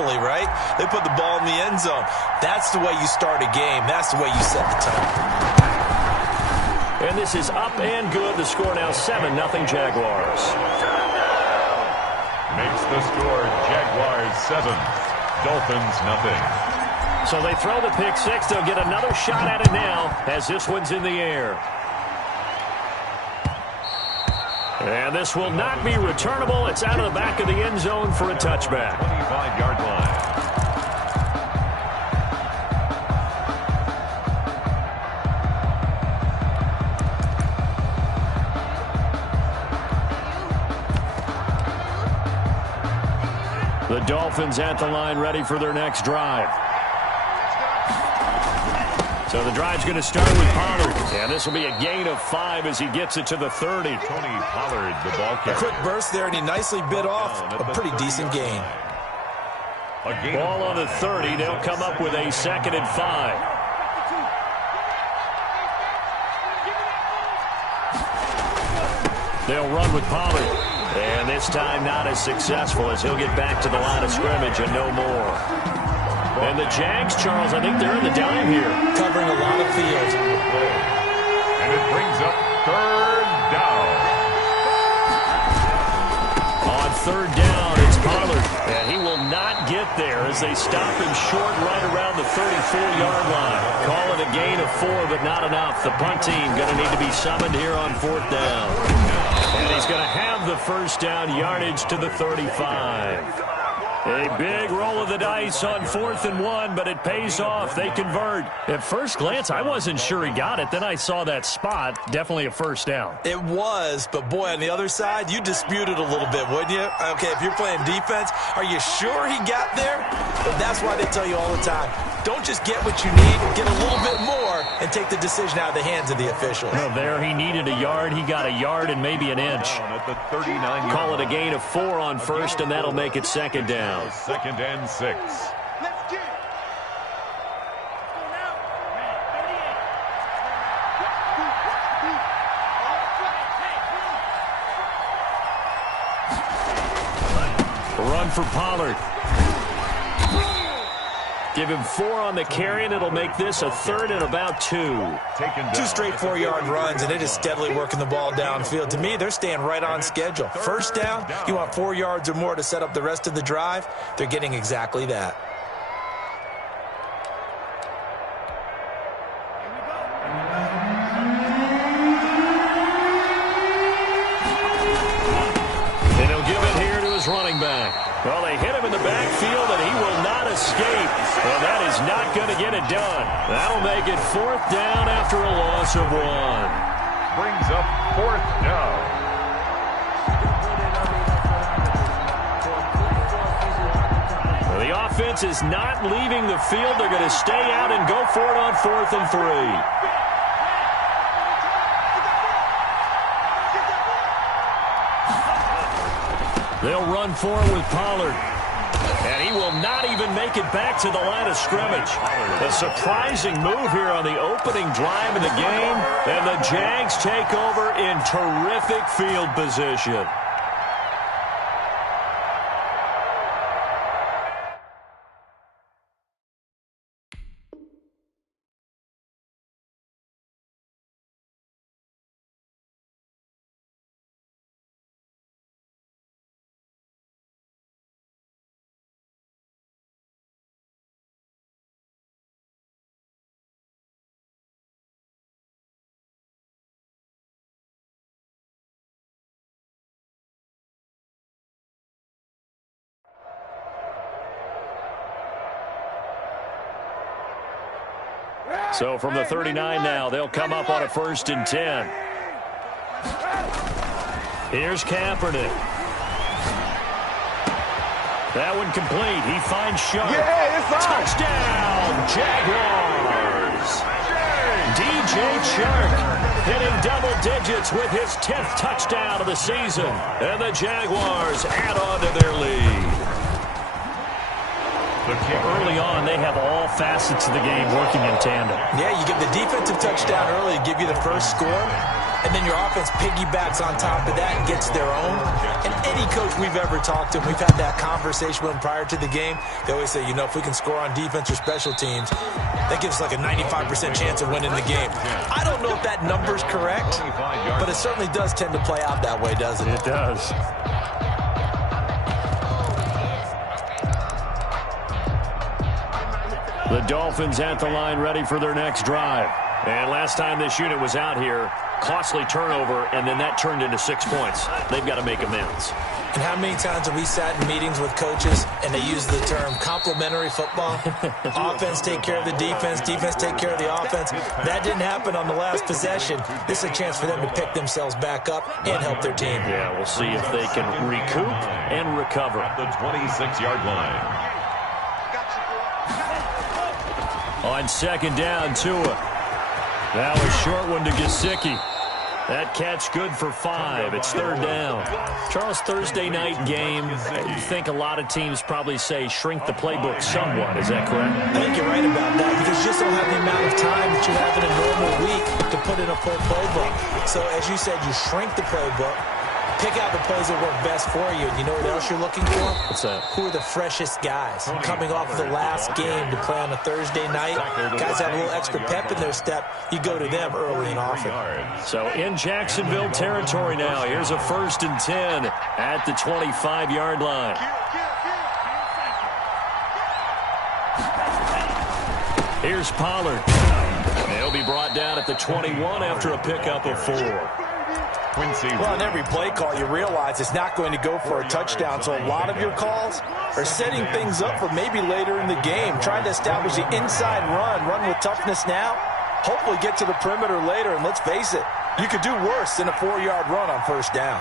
happily, right? They put the ball in the end zone. That's the way you start a game. That's the way you set the tone. And this is up and good. The score now 7-0 Jaguars. Makes the score Jaguars 7, Dolphins nothing. So they throw the pick six. They'll get another shot at it now as this one's in the air. And this will not be returnable. It's out of the back of the end zone for a touchback. 25-yard line. The Dolphins at the line ready for their next drive. So the drive's going to start with Pollard. And this will be a gain of 5 as he gets it to the 30. Tony Pollard, the ball carrier. A quick burst there, and he nicely bit off a pretty decent gain. Ball on the 30. They'll come up with a 2nd and 5. They'll run with Pollard. And this time not as successful as he'll get back to the line of scrimmage and no more. And the Jags, Charles, I think they're in the dime here. Covering a lot of field. And it brings up 3rd down. On 3rd down, it's Pollard. And he will not get there as they stop him short right around the 34-yard line. Call it a gain of 4, but not enough. The punt team going to need to be summoned here on 4th down. And he's going to have the 1st down yardage to the 35. A big roll of the dice on 4th and 1, but it pays off. They convert. At first glance, I wasn't sure he got it. Then I saw that spot. Definitely a 1st down. It was, but boy, on the other side, you dispute it a little bit, wouldn't you? Okay, if you're playing defense, are you sure he got there? But that's why they tell you all the time, don't just get what you need, get a little bit more, and take the decision out of the hands of the officials. Well, there he needed a yard. He got a yard and maybe an inch. At the 39-yard Call it a gain of 4 on 1st, and that'll make it 2nd down. 2nd and 6. Run for Pollard. Give him 4 on the carry, and it'll make this a 3rd and about 2. 2 straight 4-yard runs, and it is steadily working the ball downfield. To me, they're staying right on schedule. 1st down, you want 4 yards or more to set up the rest of the drive. They're getting exactly that. And he'll give it here to his running back. Well, they hit him in the backfield, and he will not escape. And that is not going to get it done. That'll make it 4th down after a loss of 1. Brings up 4th down. Well, the offense is not leaving the field. They're going to stay out and go for it on 4th and 3. They'll run for it with Pollard. And he will not even make it back to the line of scrimmage. A surprising move here on the opening drive of the game. And the Jags take over in terrific field position. So from the 39 now, they'll come up on a 1st and 10. Here's Kaepernick. That one complete. He finds Sharp. Touchdown, Jaguars. DJ Chark hitting double digits with his 10th touchdown of the season. And the Jaguars add on to their lead. Early on, they have all facets of the game working in tandem. Yeah, you get the defensive touchdown early, give you the first score. and then your offense piggybacks on top of that and gets their own. And any coach we've ever talked to, we've had that conversation with them prior to the game, they always say, you know, if we can score on defense or special teams, that gives us like a 95% chance of winning the game. I don't know if that number's correct, but it certainly does tend to play out that way, doesn't it? It does. The Dolphins at the line ready for their next drive. And last time this unit was out here, costly turnover, and then that turned into 6 points. They've got to make amends. And how many times have we sat in meetings with coaches and they use the term complementary football? Offense take care of the defense, defense take care of the offense. That didn't happen on the last possession. This is a chance for them to pick themselves back up and help their team. Yeah, we'll see if they can recoup and recover. At the 26-yard line. On second down, Tua. That was short one to Gesicki. That catch good for 5. It's third down. Charles, Thursday night game, you think a lot of teams probably say shrink the playbook somewhat. Is that correct? I think you're right about that because you just don't have the amount of time that you have in a normal week to put in a full playbook. So as you said, you shrink the playbook, pick out the plays that work best for you. And you know what else you're looking for? What's that? Who are the freshest guys coming off of the last game to play on a Thursday night? Guys have a little extra pep in their step. You go to them early and often. So in Jacksonville territory now. Here's a 1st and 10 at the 25-yard line. Here's Pollard. He'll be brought down at the 21 after a pickup of 4. Well, on every play call, you realize it's not going to go for a touchdown. So a lot of your calls are setting things up for maybe later in the game, trying to establish the inside run with toughness now, hopefully get to the perimeter later. And let's face it, you could do worse than a 4-yard run on first down.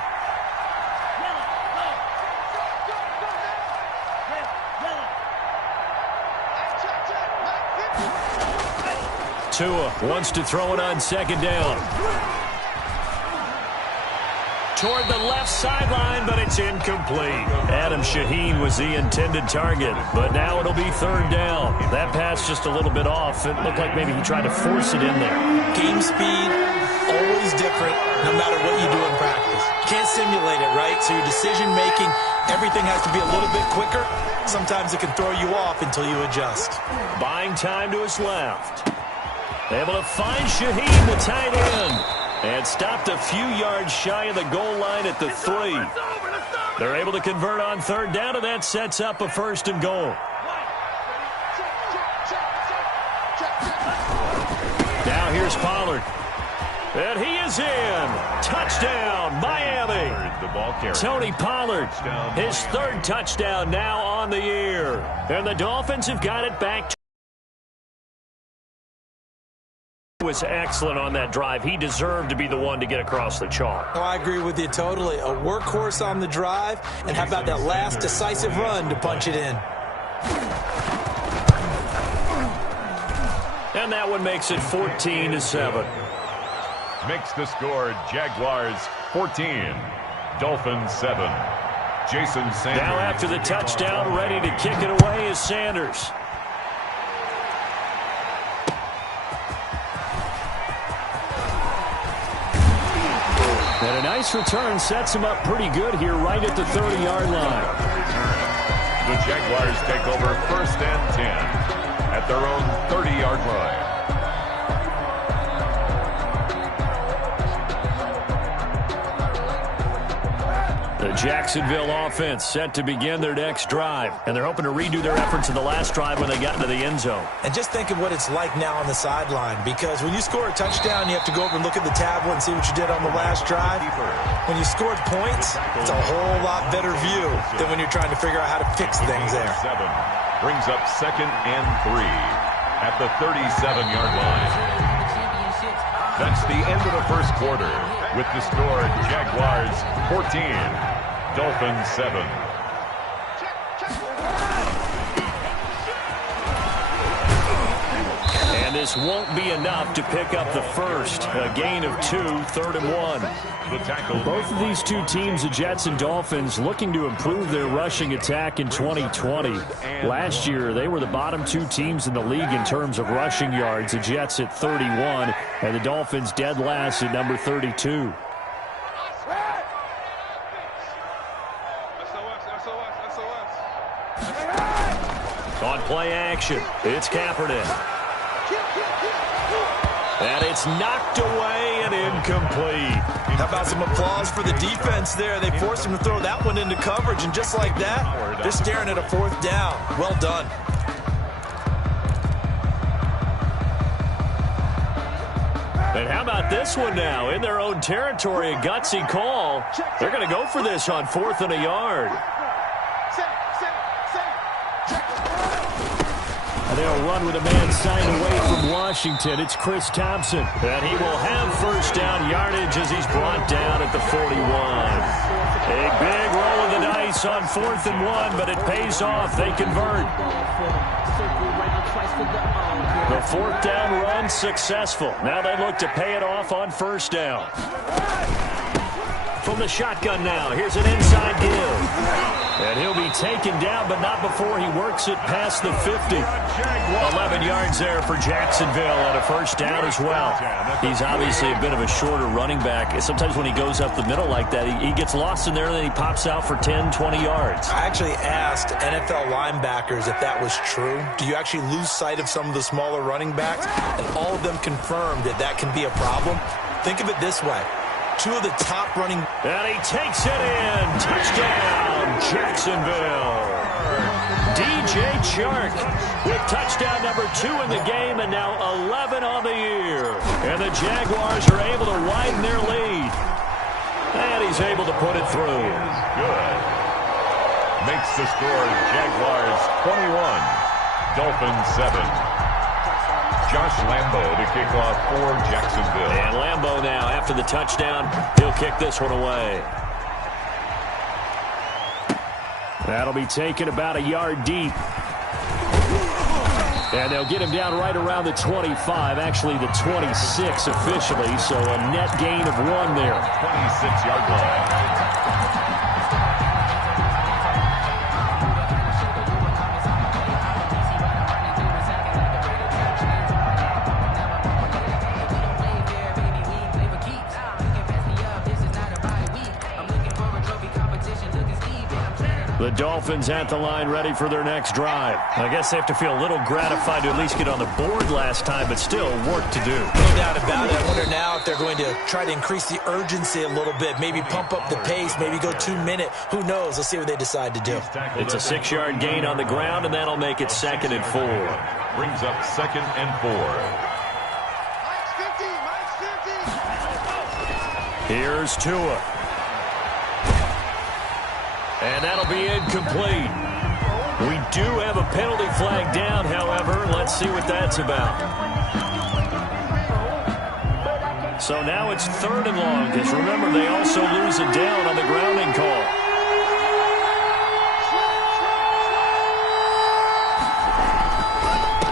Tua wants to throw it on second down. Toward the left sideline, but it's incomplete. Adam Shaheen was the intended target, but now it'll be third down. That pass just a little bit off. It looked like maybe he tried to force it in there. Game speed, always different, no matter what you do in practice. You can't simulate it, right? So your decision-making, everything has to be a little bit quicker. Sometimes it can throw you off until you adjust. Buying time to his left. Able to find Shaheen, the tight end. And stopped a few yards shy of the goal line at the 3. They're able to convert on third down, and that sets up a 1st and goal. Now here's Pollard. And he is in. Touchdown, Miami. Tony Pollard, his 3rd touchdown now on the year. And the Dolphins have got it back. Was excellent on that drive. He deserved to be the one to get across the chalk. Oh, I agree with you totally. A workhorse on the drive, and how about that last decisive run to punch it in? And that one makes it 14-7. Makes the score Jaguars 14, Dolphins 7. Jason Sanders. Now after the touchdown, ready to kick it away is Sanders. And a nice return sets him up pretty good here right at the 30-yard line. The Jaguars take over 1st and 10 at their own 30-yard line. The Jacksonville offense set to begin their next drive, and they're hoping to redo their efforts in the last drive when they got into the end zone. And just think of what it's like now on the sideline, because when you score a touchdown, you have to go over and look at the tablet and see what you did on the last drive. When you scored points, it's a whole lot better view than when you're trying to figure out how to fix things there. 7 brings up 2nd and 3 at the 37-yard line. That's the end of the first quarter with the score Jaguars 14, Dolphins 7. And this won't be enough to pick up the first. A gain of 2, 3rd and 1. The tackle. Both of these two teams, the Jets and Dolphins, looking to improve their rushing attack in 2020. Last year, they were the bottom two teams in the league in terms of rushing yards. The Jets at 31, and the Dolphins dead last at number 32. On play action, it's Kaepernick. And it's knocked away and incomplete. How about some applause for the defense there? They forced him to throw that one into coverage, and just like that, they're staring at a 4th down. Well done. And how about this one now? In their own territory, a gutsy call. They're going to go for this on 4th and a yard. They'll run with a man signed away from Washington. It's Chris Thompson. And he will have first down yardage as he's brought down at the 41. A big roll of the dice on 4th and 1, but it pays off. They convert. The 4th down run successful. Now they look to pay it off on 1st down. From the shotgun now, here's an inside give. And he'll be taken down, but not before he works it past the 50. 11 yards there for Jacksonville and a 1st down as well. He's obviously a bit of a shorter running back. Sometimes when he goes up the middle like that, he gets lost in there, and then he pops out for 10, 20 yards. I actually asked NFL linebackers if that was true. Do you actually lose sight of some of the smaller running backs? And all of them confirmed that that can be a problem. Think of it this way. 2 of the top running... And he takes it in. Touchdown, Jacksonville. DJ Chark with touchdown number 2 in the game, and now 11 on the year. And the Jaguars are able to widen their lead. And he's able to put it through. Good. Makes the score Jaguars 21, Dolphins 7. Josh Lambo to kick off for Jacksonville. And Lambo now, after the touchdown, he'll kick this one away. That'll be taken about a yard deep. And they'll get him down right around the 25, actually the 26 officially, so a net gain of 1 there. 26-yard line. The Dolphins at the line ready for their next drive. I guess they have to feel a little gratified to at least get on the board last time, but still work to do. No doubt about it. I wonder now if they're going to try to increase the urgency a little bit, maybe pump up the pace, maybe go 2-minute. Who knows? Let's see what they decide to do. It's a 6-yard gain on the ground, and that'll make it 2nd and 4. Brings up 2nd and 4. Here's Tua. And that'll be incomplete. We do have a penalty flag down, however. Let's see what that's about. So now it's 3rd and long, because remember, they also lose it down on the grounding call.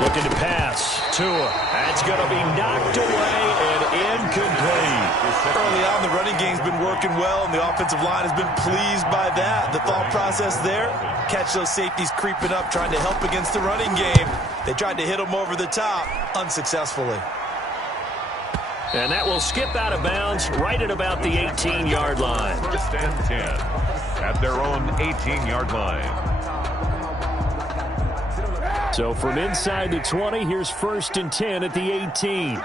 Looking to pass. Tua. That's going to be knocked away and incomplete. Early on, the running game's been working well, and the offensive line has been pleased by that. The thought process there, catch those safeties creeping up, trying to help against the running game. They tried to hit them over the top, unsuccessfully. And that will skip out of bounds right at about the 18-yard line. 1st and 10 at their own 18-yard line. So from inside the 20, here's 1st and 10 at the 18.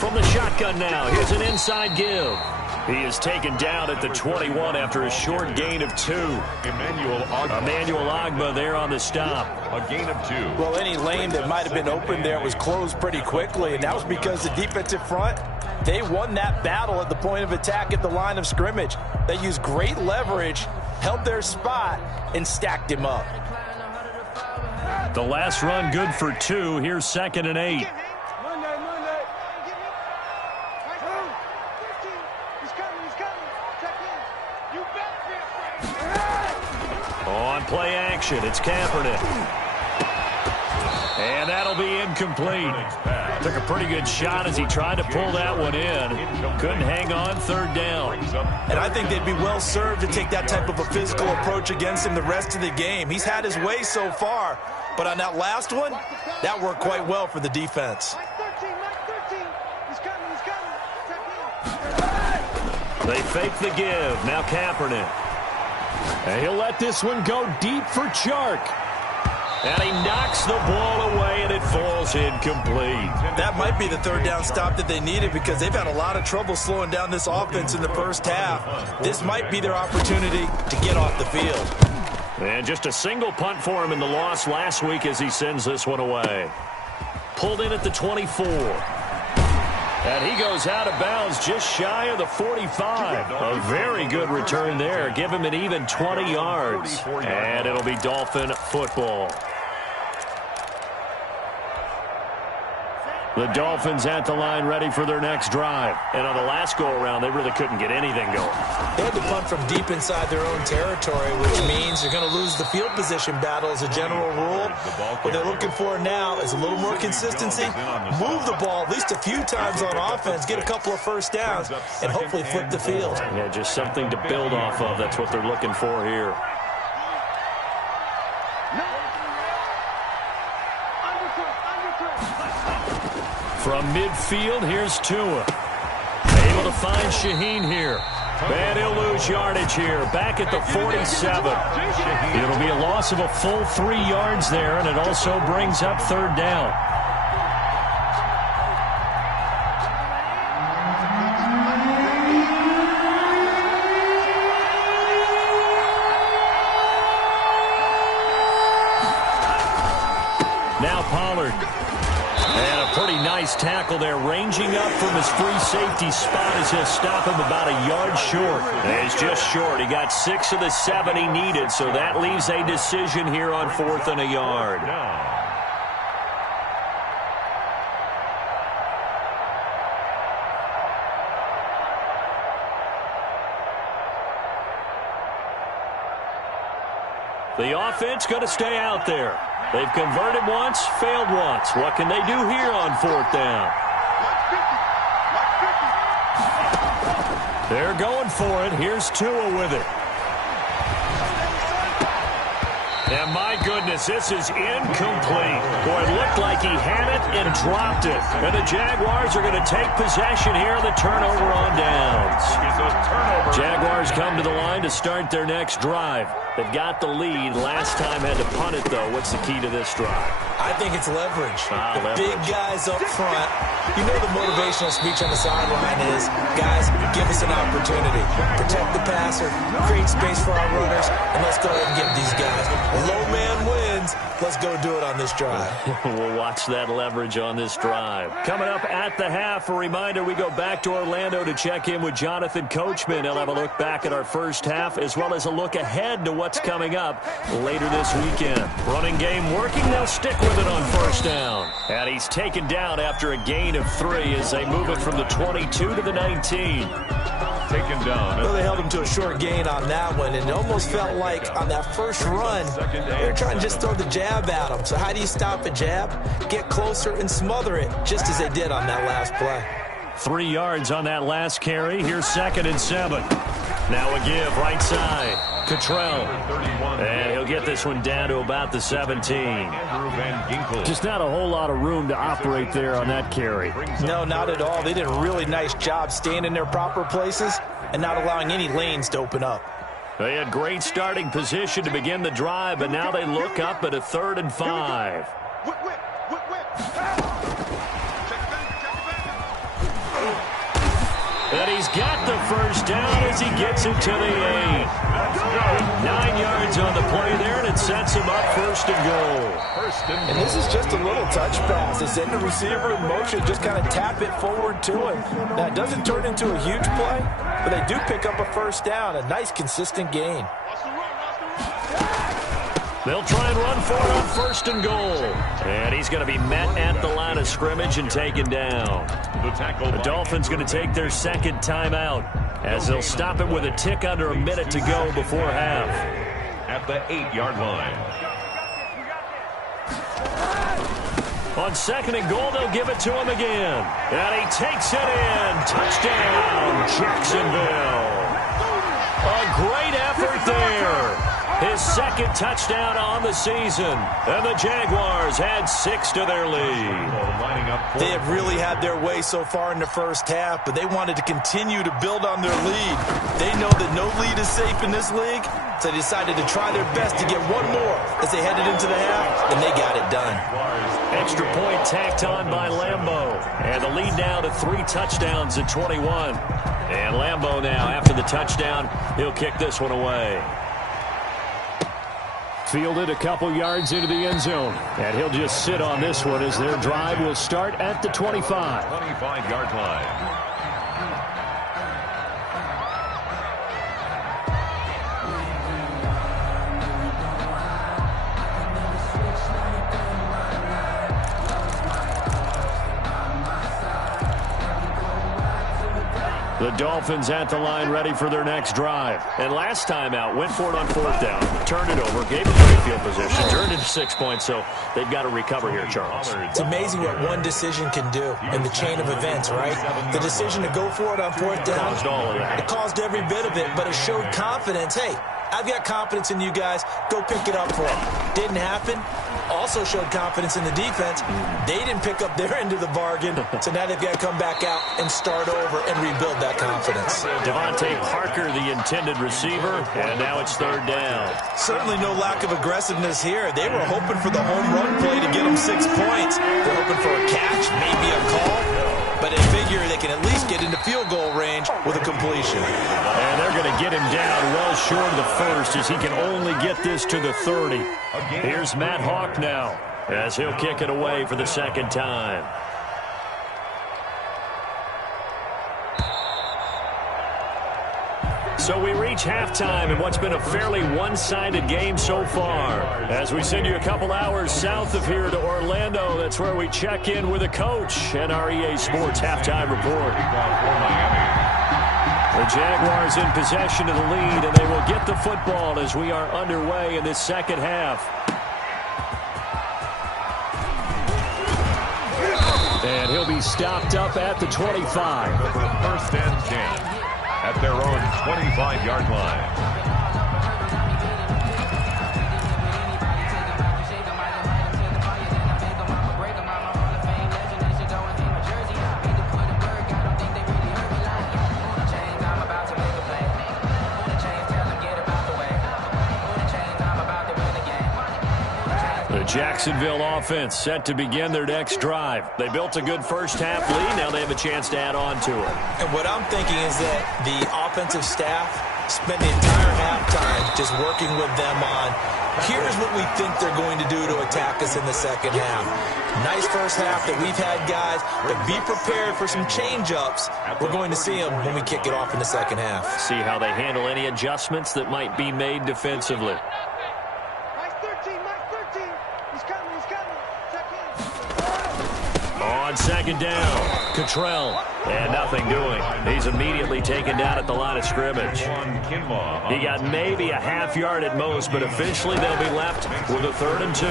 From the shotgun now, here's an inside give. He is taken down at the 21 after a short gain of 2. Emmanuel Ogbah there on the stop. A gain of 2. Well, any lane that might have been open there was closed pretty quickly, and that was because the defensive front, they won that battle at the point of attack at the line of scrimmage. They used great leverage, held their spot, and stacked him up. The last run good for 2. Here's 2nd and 8. On play action, it's Kaepernick. And that'll be incomplete. Took a pretty good shot as he tried to pull that one in. Couldn't hang on, third down. And I think they'd be well served to take that type of a physical approach against him the rest of the game. He's had his way so far, but on that last one, that worked quite well for the defense. They fake the give. Now Kaepernick. And he'll let this one go deep for Chark. And he knocks the ball away, and it falls incomplete. That might be the third down stop that they needed because they've had a lot of trouble slowing down this offense in the first half. This might be their opportunity to get off the field. And just a single punt for him in the loss last week as he sends this one away. Pulled in at the 24. And he goes out of bounds just shy of the 45. A very good return there. Give him an even 20 yards. And it'll be Dolphin football. The Dolphins at the line ready for their next drive. And on the last go-around, they really couldn't get anything going. They had to punt from deep inside their own territory, which means they're going to lose the field position battle as a general rule. What they're looking for now is a little more consistency, move the ball at least a few times on offense, get a couple of first downs, and hopefully flip the field. Yeah, just something to build off of. That's what they're looking for here. From midfield, here's Tua. Able to find Shaheen here. And he'll lose yardage here. Back at the 47. It'll be a loss of a full 3 yards there, and it also brings up third down. Now Pollard. And a pretty nice tackle there, ranging up from his free safety spot as he'll stop him about a yard short. And he's just short. He got 6 of the 7 he needed, so that leaves a decision here on 4th and a yard. The offense going to stay out there. They've converted once, failed once. What can they do here on 4th down? They're going for it. Here's Tua with it. And my goodness, this is incomplete. Boy, it looked like he had it and dropped it. And the Jaguars are going to take possession here on the turnover on downs. Jaguars come to the line to start their next drive. They've got the lead. Last time had to punt it, though. What's the key to this drive? I think it's leverage. Big guys up front. You know the motivational speech on the sideline is, guys, give us an opportunity. Protect the passer, create space for our runners, and let's go ahead and get these guys. Low man wins. Let's go do it on this drive. We'll watch that leverage on this drive. Coming up at the half, a reminder, we go back to Orlando to check in with Jonathan Coachman. He'll have a look back at our first half as well as a look ahead to what's coming up later this weekend. Running game working. They'll stick with it on first down. And he's taken down after a gain of 3 as they move it from the 22 to the 19. Taken down. Well, they held him to a short gain on that one, and it almost felt like on that first run, they were trying to just throw the jab at him. So how do you stop a jab? Get closer and smother it, just as they did on that last play. 3 yards on that last carry. Here's 2nd and 7. Now a give, right side. Cottrell. And he'll get this one down to about the 17. Just not a whole lot of room to operate there on that carry. No, not at all. They did a really nice job staying in their proper places and not allowing any lanes to open up. They had great starting position to begin the drive, but now they look up at a 3rd and 5. And he's got the first down as he gets it to the 8. 9 yards on the play there, and it sets him up 1st and goal. And this is just a little touch pass. They send the receiver in motion, just kind of tap it forward to him. Now, it doesn't turn into a huge play, but they do pick up a first down, a nice, consistent gain. They'll try and run for it on 1st and goal. And he's going to be met at the line of scrimmage and taken down. The Dolphins going to take their 2nd timeout as they'll stop it with a tick under a minute to go before half. At the 8-yard line. On 2nd and goal, they'll give it to him again. And he takes it in. Touchdown, Jacksonville. A great effort there. His 2nd touchdown on the season. And the Jaguars add 6 to their lead. They have really had their way so far in the first half, but they wanted to continue to build on their lead. They know that no lead is safe in this league, so they decided to try their best to get one more as they headed into the half, and they got it done. Extra point tacked on by Lambeau. And the lead now to 3 touchdowns at 21. And Lambeau now, after the touchdown, he'll kick this one away. Fielded a couple yards into the end zone. And he'll just sit on this one as their drive will start at the 25. 25-yard line. The Dolphins at the line ready for their next drive. And last time out, went for it on 4th down, turned it over, gave it great field position, turned it to 6 points, so they've got to recover here, Charles. It's amazing what one decision can do in the chain of events, right? The decision to go for it on 4th down, Caused all of that. it caused every bit of it, but it showed confidence. Hey, I've got confidence in you guys. Go pick it up for them. Didn't happen. Also showed confidence in the defense. They didn't pick up their end of the bargain, so now they've got to come back out and start over and rebuild that confidence. Devontae Parker, the intended receiver, and now it's 3rd down. Certainly no lack of aggressiveness here. They were hoping for the home run play to get them 6 points. They're hoping for a catch, maybe a call, but they figure they can at least get into field goal range with a completion. And they're going to get him down well short of the 1st as he can only get this to the 30. Here's Matt Hawk now as he'll kick it away for the 2nd time. So we reach halftime in what's been a fairly one-sided game so far. As we send you a couple hours south of here to Orlando, that's where we check in with the coach and our EA Sports halftime report. The Jaguars in possession of the lead, and they will get the football as we are underway in this 2nd half. And he'll be stopped up at the 25. 1st and 10 at their own 25-yard line. Jacksonville offense set to begin their next drive. They built a good first-half lead. Now they have a chance to add on to it. And what I'm thinking is that the offensive staff spent the entire halftime just working with them on, here's what we think they're going to do to attack us in the 2nd half. Nice first half that we've had, guys, but be prepared for some change-ups. We're going to see them when we kick it off in the 2nd half. See how they handle any adjustments that might be made defensively. On 2nd down, Cottrell, and nothing doing. He's immediately taken down at the line of scrimmage. He got maybe a half yard at most, but officially they'll be left with a 3rd and 2.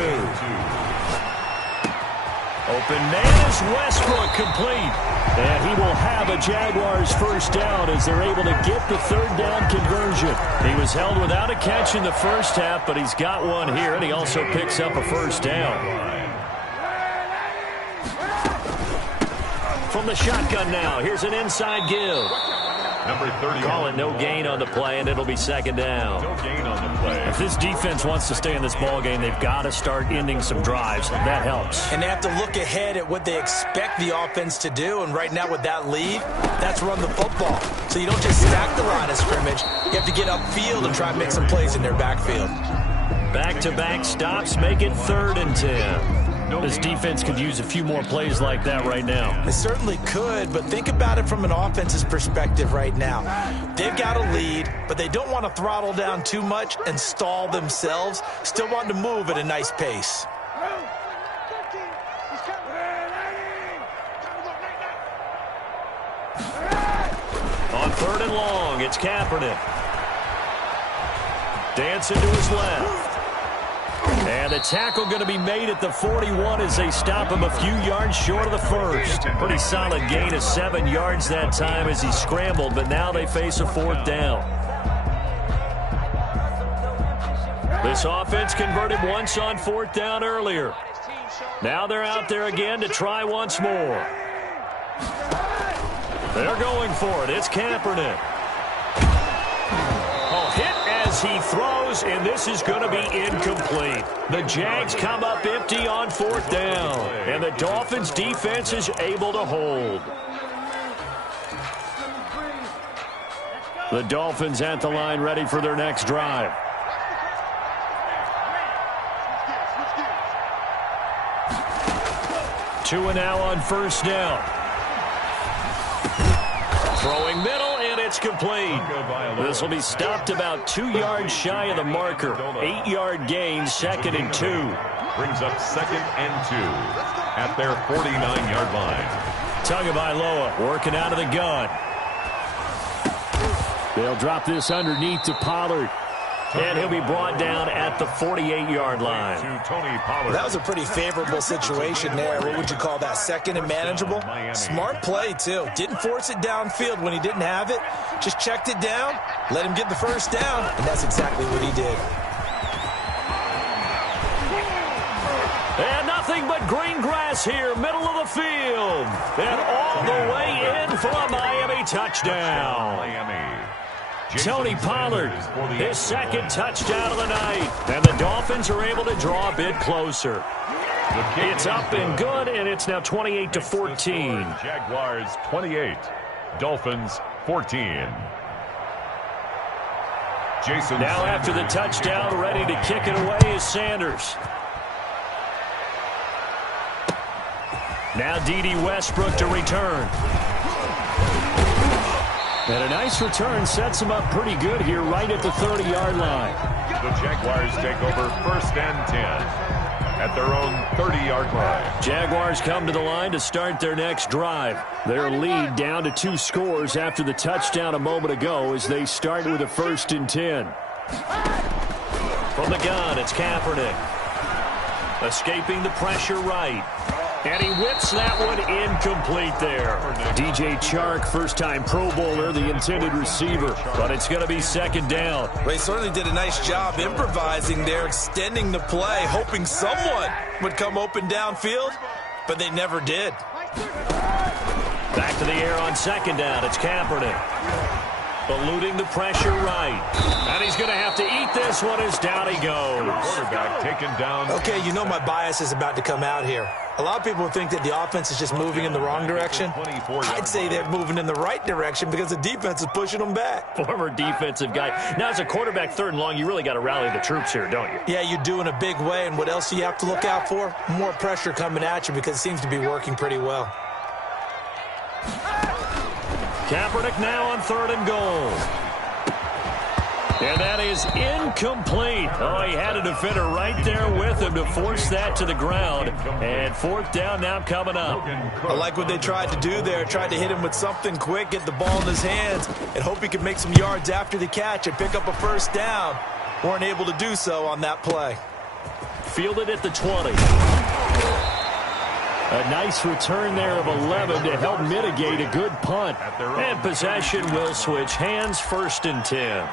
Open man is Westbrook, complete. And he will have a Jaguars 1st down as they're able to get the 3rd down conversion. He was held without a catch in the first half, but he's got one here, and he also picks up a 1st down. From the shotgun now, here's an inside give. Number 30. Call it no gain on the play, and it'll be 2nd down. No gain on the play. If this defense wants to stay in this ballgame, they've got to start ending some drives. That helps. And they have to look ahead at what they expect the offense to do. And right now with that lead, that's run the football. So you don't just stack the line of scrimmage. You have to get upfield and try and make some plays in their backfield. Back-to-back stops make it 3rd and 10. This defense could use a few more plays like that right now. They certainly could, but think about it from an offense's perspective right now. They've got a lead, but they don't want to throttle down too much and stall themselves. Still want to move at a nice pace. On 3rd and long, it's Kaepernick. Dancing to his left. And And the tackle going to be made at the 41 as they stop him a few yards short of the first. Pretty solid gain of 7 yards that time as he scrambled, but now they face a 4th down. This offense converted once on 4th down earlier. Now they're out there again to try once more. They're going for it. It's Kaepernick. Oh, hit as he throws, and this is going to be incomplete. The Jags come up empty on 4th down, and the Dolphins' defense is able to hold. The Dolphins at the line ready for their next drive. Two and now on 1st down. Throwing middle, and it's complete. This will be stopped about 2 yards shy of the marker. 8-yard gain, 2nd and 2. Brings up 2nd and 2 at their 49-yard line. Tagovailoa working out of the gun. They'll drop this underneath to Pollard. And he'll be brought down at the 48-yard line. That was a pretty favorable situation there. What would you call that? 2nd and manageable? Smart play, too. Didn't force it downfield when he didn't have it. Just checked it down, let him get the 1st down, and that's exactly what he did. And nothing but green grass here, middle of the field. And all the way in for a Miami touchdown. Tony Pollard, his 2nd touchdown of the night. And the Dolphins are able to draw a bit closer. It's up and good, and it's now 28-14. Jaguars 28, Dolphins 14. Jason now Sanders. After the touchdown, ready to kick it away is Sanders. Now D.D. Westbrook to return. And a nice return sets him up pretty good here right at the 30-yard line. The Jaguars take over 1st and 10 at their own 30-yard line. Jaguars come to the line to start their next drive. Their lead down to 2 scores after the touchdown a moment ago as they start with a 1st and 10. From the gun, it's Kaepernick. Escaping the pressure right. And he whips that one incomplete there. DJ Chark, first-time Pro Bowler, the intended receiver. But it's going to be 2nd down. Well, he certainly did a nice job improvising there, extending the play, hoping someone would come open downfield, but they never did. Back to the air on 2nd down. It's Kaepernick. Eluding the pressure right. And he's going to have to eat this one as down he goes. Quarterback taken down. Okay, you know my bias is about to come out here. A lot of people think that the offense is just moving in the wrong direction. I'd say they're moving in the right direction because the defense is pushing them back. Former defensive guy. Now, as a quarterback 3rd and long, you really got to rally the troops here, don't you? Yeah, you do in a big way. And what else do you have to look out for? More pressure coming at you because it seems to be working pretty well. Kaepernick now on 3rd and goal. And that is incomplete. Oh, he had a defender right there with him to force that to the ground. And 4th down now coming up. I like what they tried to do there. Tried to hit him with something quick, get the ball in his hands, and hope he could make some yards after the catch and pick up a 1st down. Weren't able to do so on that play. Fielded at the 20. A nice return there of 11 to help mitigate a good punt. And possession will switch hands, 1st and 10.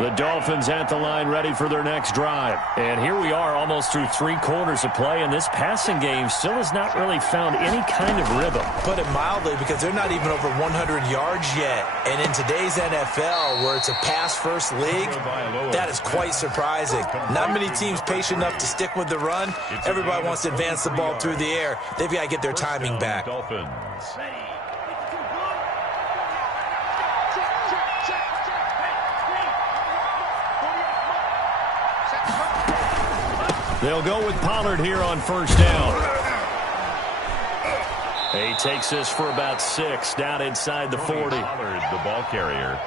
The Dolphins at the line ready for their next drive. And here we are almost through 3 quarters of play, and this passing game still has not really found any kind of rhythm. Put it mildly, because they're not even over 100 yards yet. And in today's NFL, where it's a pass-first league, that is quite surprising. Not many teams patient enough to stick with the run. Everybody wants to advance the ball through the air. They've got to get their timing back. Dolphins. They'll go with Pollard here on 1st down. He takes this for about 6 down inside the 40. Pollard, the ball carrier.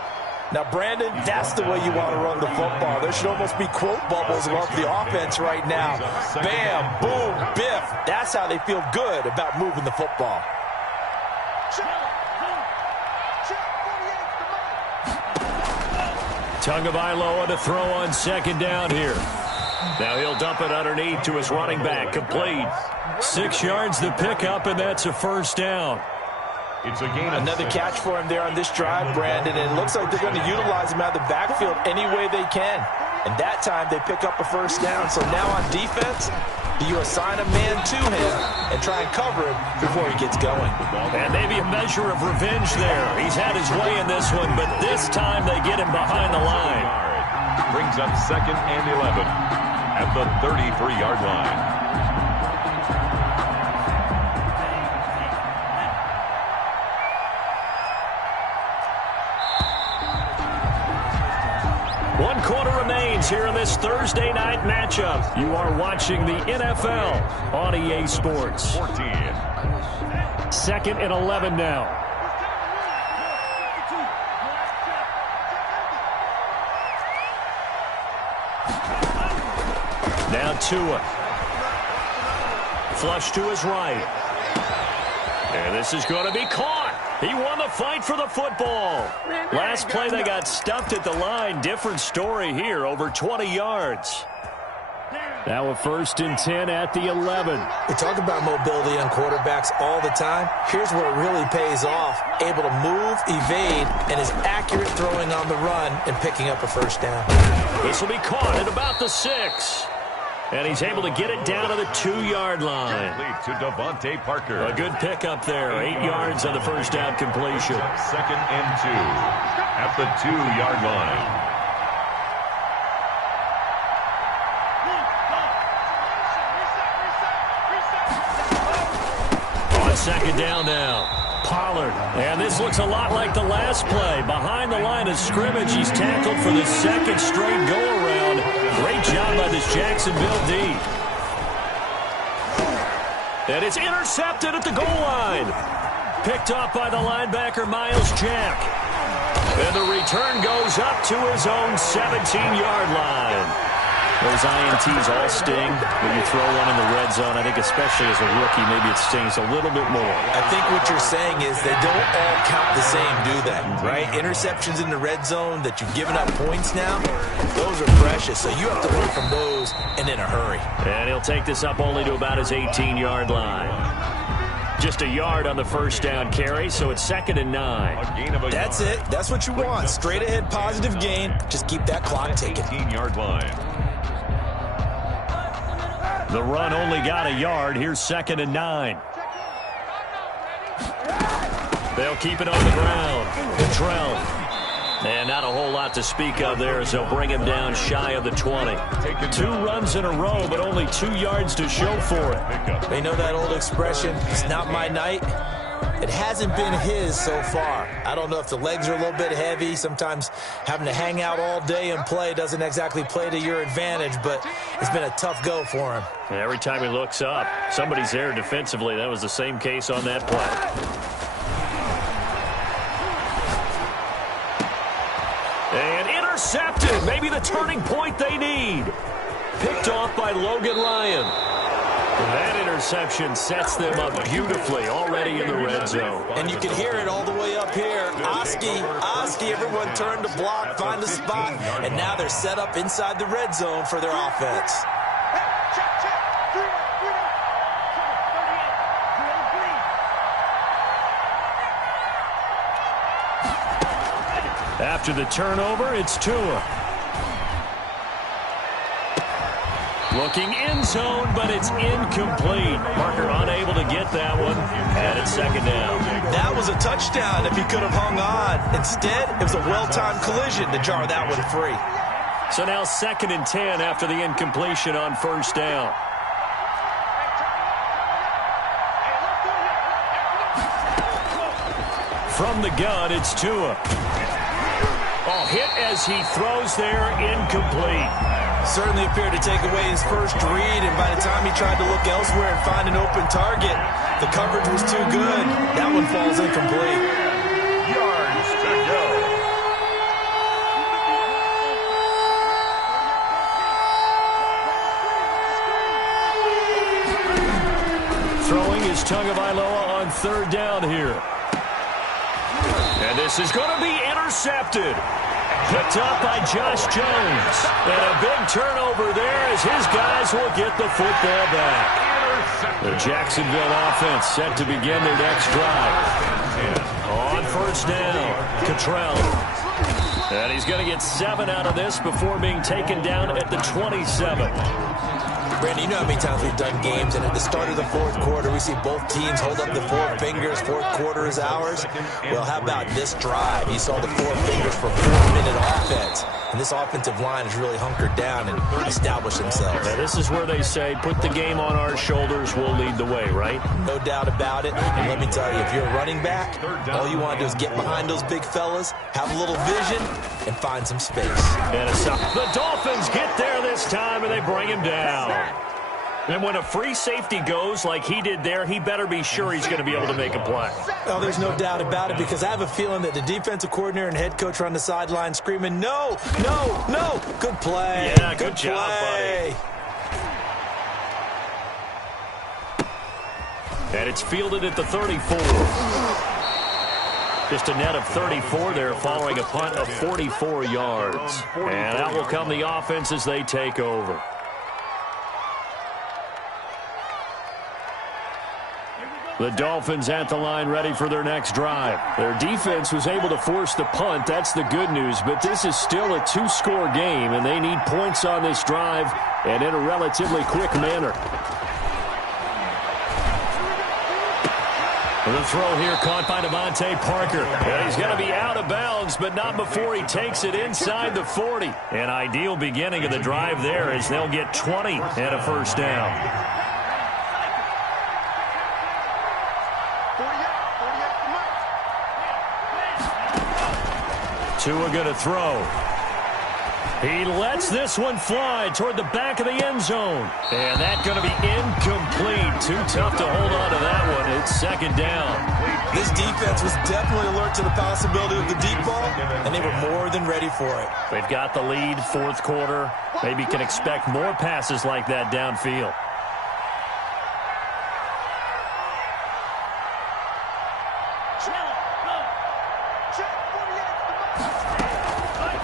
Now, Brandon, that's the way you want to run the football. There should almost be quote bubbles about the offense right now. Bam, boom, biff. That's how they feel good about moving the football. Tagovailoa to throw on second down here. Now he'll dump it underneath to his running back. Complete. 6 yards the pickup, and that's a first down. It's a gain of Another 6. catch for him there on this drive, Brandon, and it looks like they're going to utilize him out of the backfield any way they can. And that time they pick up a first down. So now on defense, do you assign a man to him and try and cover him before he gets going? And maybe a measure of revenge there. He's had his way in this one, but this time they get him behind the line. Brings up 2nd and 11 at the 33-yard line. One quarter remains here in this Thursday night matchup. You are watching the NFL on EA Sports. 14. 2nd and 11 now. Now Tua. Flush to his right. And this is going to be caught. He won the fight for the football. Last play they got stuffed at the line. Different story here, over 20 yards. Now a 1st and 10 at the 11. We talk about mobility on quarterbacks all the time. Here's where it really pays off. Able to move, evade, and is accurate throwing on the run and picking up a first down. This will be caught at about the 6. And he's able to get it down to the 2-yard line. Complete to Devontae Parker. A good pickup there. 8 yards on the first down completion. 2nd and 2 at the 2-yard line. On second down now. Pollard. And this looks a lot like the last play. Behind the line of scrimmage, he's tackled for the 2nd straight go-around. Great job by this Jacksonville D. And it's intercepted at the goal line. Picked up by the linebacker, Miles Jack. And the return goes up to his own 17-yard line. Those INTs all sting when you throw one in the red zone. I think especially as a rookie, maybe it stings a little bit more. I think what you're saying is they don't all count the same, do they? Right? Interceptions in the red zone that you've given up points now, those are precious. So you have to learn from those and in a hurry. And he'll take this up only to about his 18-yard line. Just a yard on the first down carry, so it's 2nd and 9. That's it. That's what you want. Straight ahead, positive gain. Just keep that clock ticking. 18-yard line. The run only got a yard. Here's 2nd and 9. They'll keep it on the ground. Cottrell. And not a whole lot to speak of there as they'll bring him down shy of the 20. 2 runs in a row, but only 2 yards to show for it. They know that old expression, it's not my night. It hasn't been his so far. I don't know if the legs are a little bit heavy. Sometimes having to hang out all day and play doesn't exactly play to your advantage, but it's been a tough go for him. Every time he looks up, somebody's there defensively. That was the same case on that play. And intercepted. Maybe the turning point they need. Picked off by Logan Lyon. That interception sets them up beautifully already in the red zone. And you can hear it all the way up here. Oski, everyone turned to block, find a spot, and now they're set up inside the red zone for their offense. After the turnover, it's Tua. Looking end zone, but it's incomplete. Parker unable to get that one, and it's 2nd down. That was a touchdown if he could have hung on. Instead, it was a well-timed collision to jar that one free. So now 2nd and 10 after the incompletion on first down. From the gun, it's Tua. Oh, hit as he throws there, incomplete. Certainly appeared to take away his first read, and by the time he tried to look elsewhere and find an open target, the coverage was too good. That one falls incomplete. Yards to go. Throwing is Tagovailoa on 3rd down here. And this This is going to be intercepted. Picked up by Josh Jones. And a big turnover there as his guys will get the football back. The Jacksonville offense set to begin their next drive. On first down, Cottrell. And he's going to get 7 out of this before being taken down at the 27. Brandon, you know how many times we've done games, and at the start of the fourth quarter, we see both teams hold up the 4 fingers, fourth quarter is ours. Well, how about this drive? You saw the 4 fingers for 4-minute offense, and this offensive line has really hunkered down and established themselves. Now, this is where they say, put the game on our shoulders, we'll lead the way, right? No doubt about it, and let me tell you, if you're a running back, all you want to do is get behind those big fellas, have a little vision, and find some space. And the Dolphins get there this time, and they bring him down. And when a free safety goes like he did there, he better be sure he's going to be able to make a play. Well, there's no doubt about it, because I have a feeling that the defensive coordinator and head coach are on the sideline screaming, no, no, no. Good play. Yeah, good job, buddy. And it's fielded at the 34. Just a net of 34 there following a punt of 44 yards. And out will come the offense as they take over. The Dolphins at the line ready for their next drive. Their defense was able to force the punt. That's the good news. But this is still a 2-score game, and they need points on this drive and in a relatively quick manner. The throw here caught by Devontae Parker. And he's going to be out of bounds, but not before he takes it inside the 40. An ideal beginning of the drive there as they'll get 20 and a first down. Tua going to throw. He lets this one fly toward the back of the end zone. And that's going to be incomplete. Too tough to hold on to that one. It's second down. This defense was definitely alert to the possibility of the deep ball, and they were more than ready for it. They've got the lead, fourth quarter. Maybe can expect more passes like that downfield.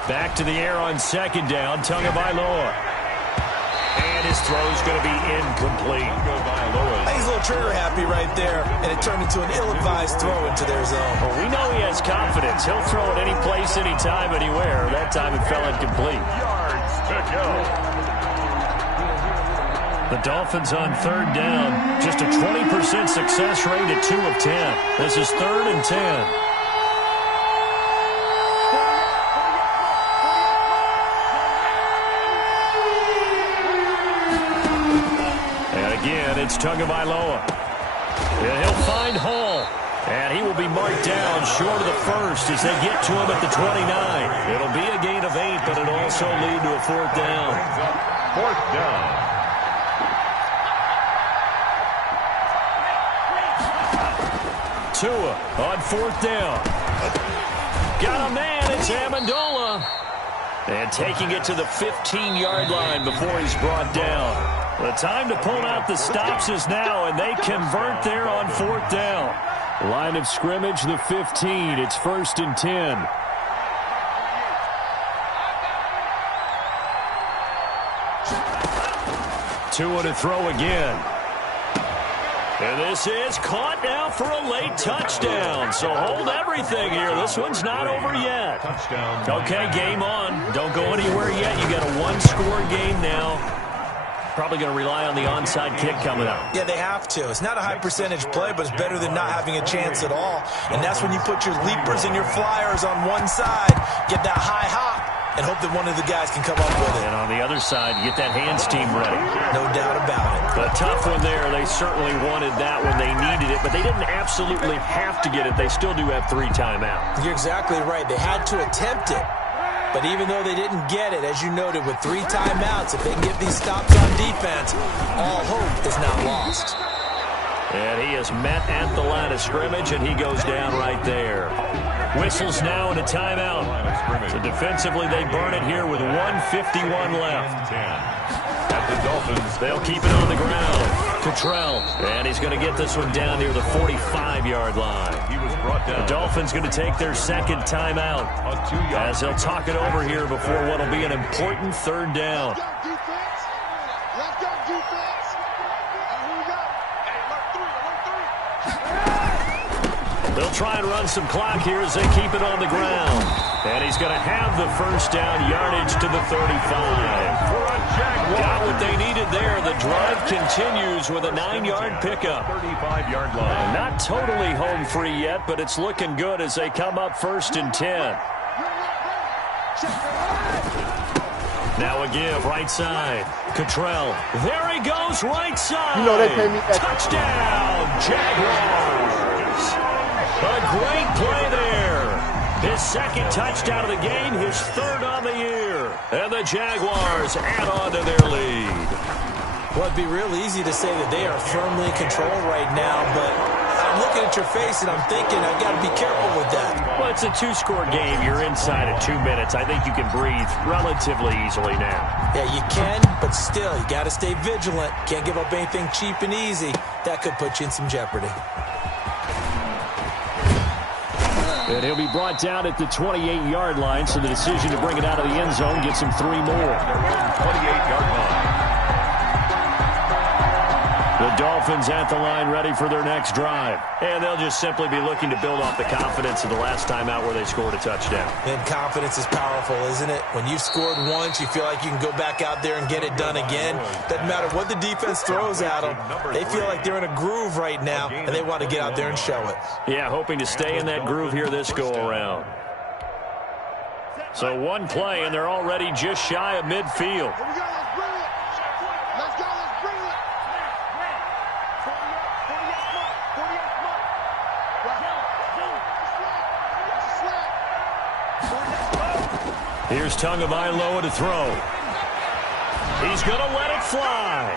Back to the air on second down, Tagovailoa. And his throw's going to be incomplete. He's a little trigger happy right there, and it turned into an ill-advised throw into their zone. Well, we know he has confidence. He'll throw it any place, anytime, anywhere. That time it fell incomplete. Yards to go. The Dolphins on third down. Just a 20% success rate at 2 of 10. This is 3rd and 10. It's Tagovailoa. And he'll find Hall. And he will be marked down short of the first as they get to him at the 29. It'll be a gain of 8, but it'll also lead to a 4th down. 4th down. Tua on 4th down. Got a man. It's Amendola. And taking it to the 15-yard line before he's brought down. The time to pull out the stops is now, and they convert there on 4th down. Line of scrimmage, the 15. It's 1st and 10. Tua to throw again. And this is caught now for a late touchdown. So hold everything here. This one's not over yet. Okay, game on. Don't go anywhere yet. You got a 1-score game now. Probably going to rely on the onside kick coming up. Yeah, they have to. It's not a high percentage play, but it's better than not having a chance at all. And that's when you put your leapers and your flyers on one side, get that high hop, and hope that one of the guys can come up with it. And on the other side, you get that hands team ready. No doubt about it. A tough one there. They certainly wanted that when they needed it, but they didn't absolutely have to get it. They still do have 3 timeouts. You're exactly right. They had to attempt it. But even though they didn't get it, as you noted, with 3 timeouts, if they can get these stops on defense, all hope is not lost. And he is met at the line of scrimmage, and he goes down right there. Whistles now and a timeout. So defensively, they burn it here with 1:51 left. At the Dolphins, they'll keep it on the ground. Cottrell, and he's going to get this one down near the 45-yard line. He was brought down. The Dolphins going to take their second timeout as they'll talk it over here before what will be an important third down. They'll try and run some clock here as they keep it on the ground. And he's going to have the first down, yardage to the 35. Got what they needed there. The drive continues with a 9-yard pickup. 35-yard line. Not totally home free yet, but it's looking good as they come up 1st and 10. Now a give, right side. Cottrell. There he goes, right side. You know they pay me extra. Touchdown, Jaguars. A great play there. His second touchdown of the game, his third on the year. And the Jaguars add on to their lead. Well, it'd be real easy to say that they are firmly in control right now, but I'm looking at your face and I'm thinking I've got to be careful with that. Well, it's a 2-score game. You're inside at 2 minutes. I think you can breathe relatively easily now. Yeah, you can, but still, you got to stay vigilant. Can't give up anything cheap and easy. That could put you in some jeopardy. And he'll be brought down at the 28-yard line, so the decision to bring it out of the end zone gets him 3 more. 28-yard line. The Dolphins at the line ready for their next drive. And they'll just simply be looking to build off the confidence of the last time out where they scored a touchdown. And confidence is powerful, isn't it? When you've scored once, you feel like you can go back out there and get it done again. Doesn't matter what the defense throws at them. They feel like they're in a groove right now, and they want to get out there and show it. Yeah, hoping to stay in that groove here this go-around. So one play, and they're already just shy of midfield. Here's Tagovailoa to throw. He's going to let it fly.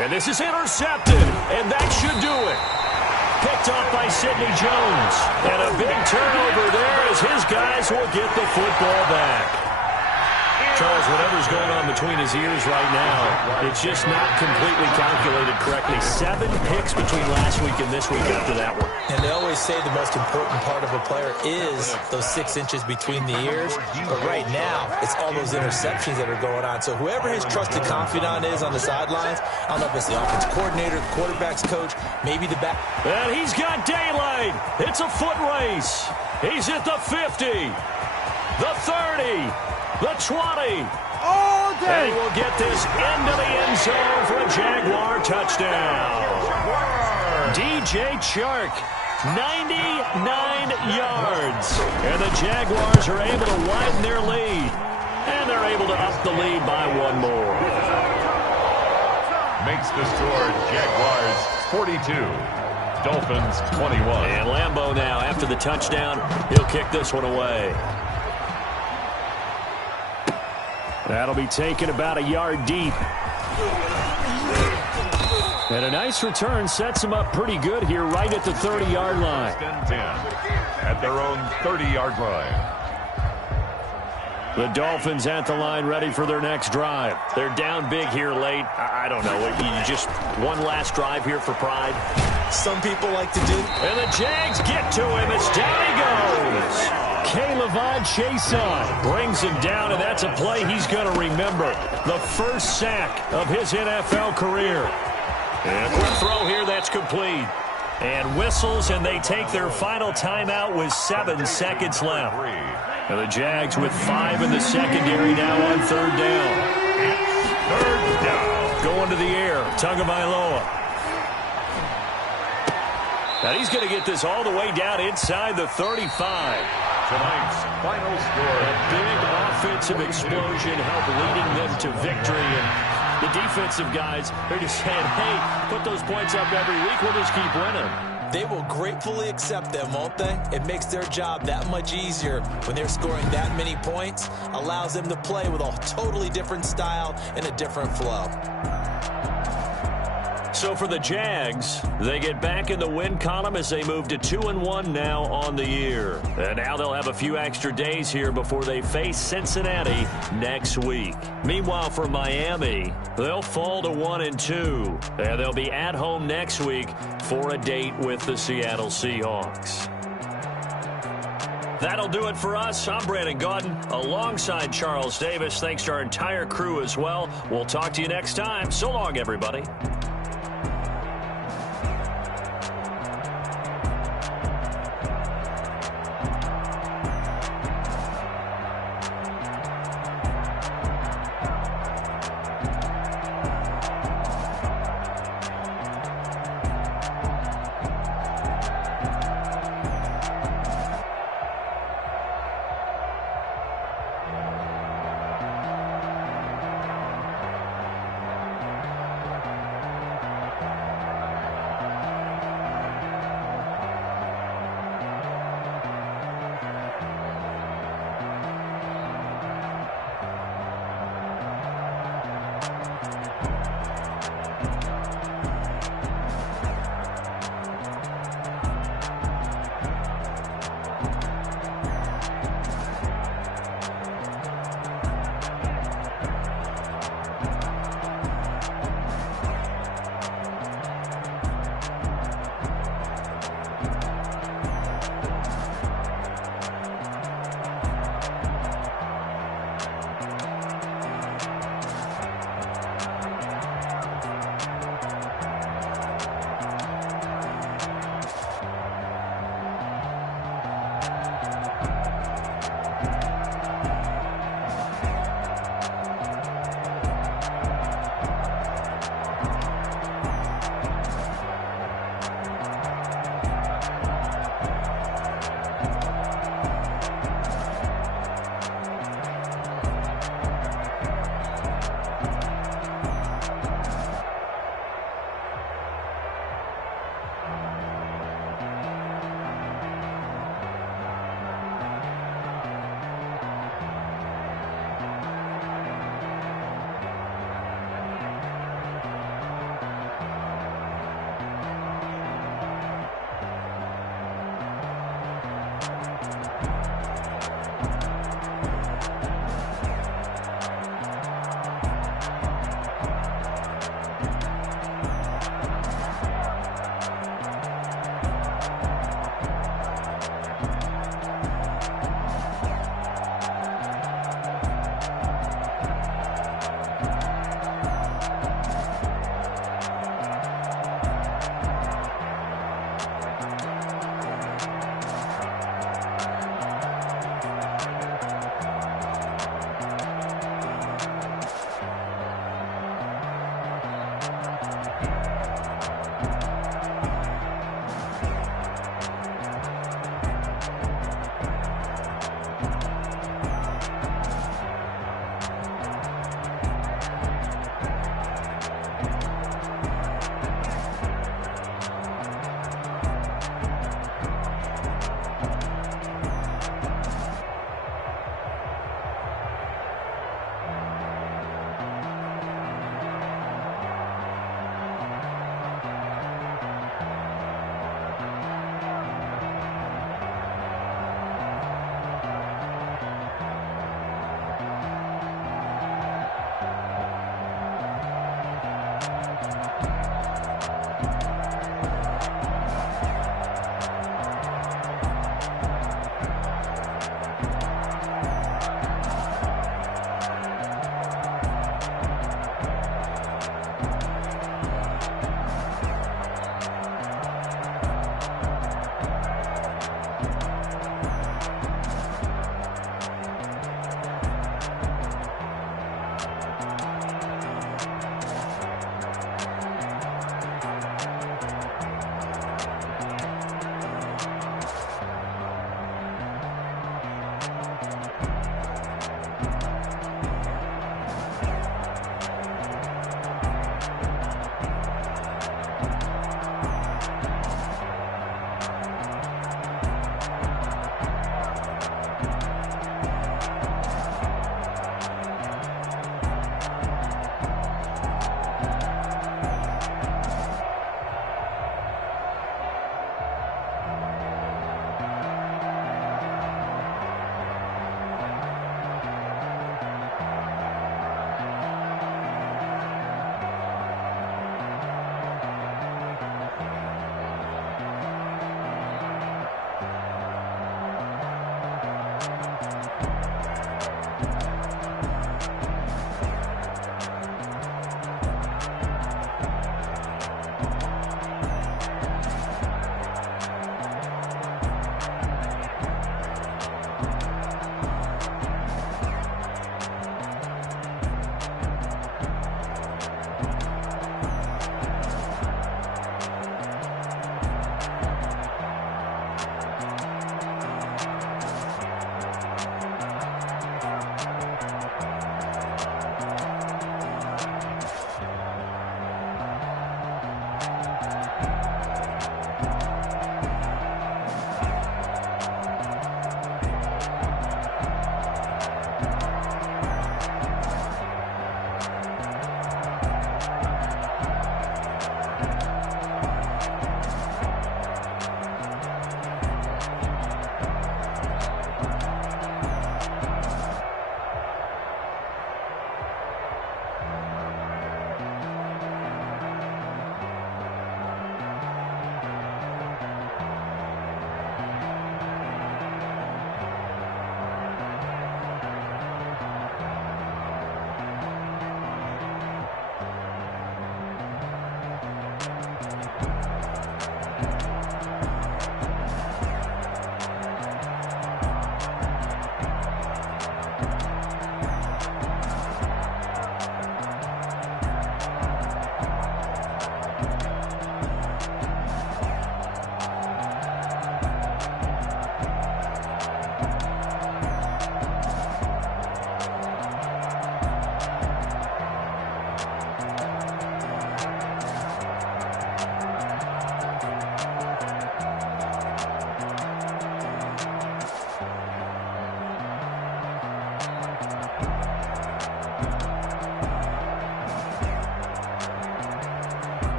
And this is intercepted, and that should do it. Picked off by Sidney Jones. And a big turnover there as his guys will get the football back. Charles, whatever's going on between his ears right now, it's just not completely calculated correctly. 7 picks between last week and this week after that one. And they always say the most important part of a player is those 6 inches between the ears. But right now, it's all those interceptions that are going on. So whoever his trusted confidant is on the sidelines, I don't know if it's the offensive coordinator, the quarterback's coach, maybe the back. And he's got daylight. It's a foot race. He's at the 50, the 30, the 20. All day. And he will get this into the end zone for a Jaguar touchdown. DJ Chark, 99 yards. And the Jaguars are able to widen their lead. And they're able to up the lead by 1 more. Makes the score Jaguars 42. Dolphins 21. And Lambeau now, after the touchdown, he'll kick this one away. That'll be taken about a yard deep. And a nice return sets them up pretty good here right at the 30-yard line. 10 at their own 30-yard line. The Dolphins at the line ready for their next drive. They're down big here late. I don't know. You just one last drive here for pride. Some people like to do. And the Jags get to him. It's down he goes. K'Lavon Chaisson brings him down, and that's a play he's going to remember. The first sack of his NFL career. And quick throw here, that's complete. And whistles, and they take their final timeout with 7 seconds left. And the Jags with 5 in the secondary now on 3rd down. Third down. Going to the air, Tagovailoa. And he's going to get this all the way down inside the 35. Tonight's final score. A big offensive explosion helped leading them to victory. And the defensive guys, they're just saying, hey, put those points up every week. We'll just keep winning. They will gratefully accept them, won't they? It makes their job that much easier when they're scoring that many points. Allows them to play with a totally different style and a different flow. So for the Jags, they get back in the win column as they move to 2-1 now on the year. And now they'll have a few extra days here before they face Cincinnati next week. Meanwhile, for Miami, they'll fall to 1-2. And they'll be at home next week for a date with the Seattle Seahawks. That'll do it for us. I'm Brandon Gaudin alongside Charles Davis. Thanks to our entire crew as well. We'll talk to you next time. So long, everybody.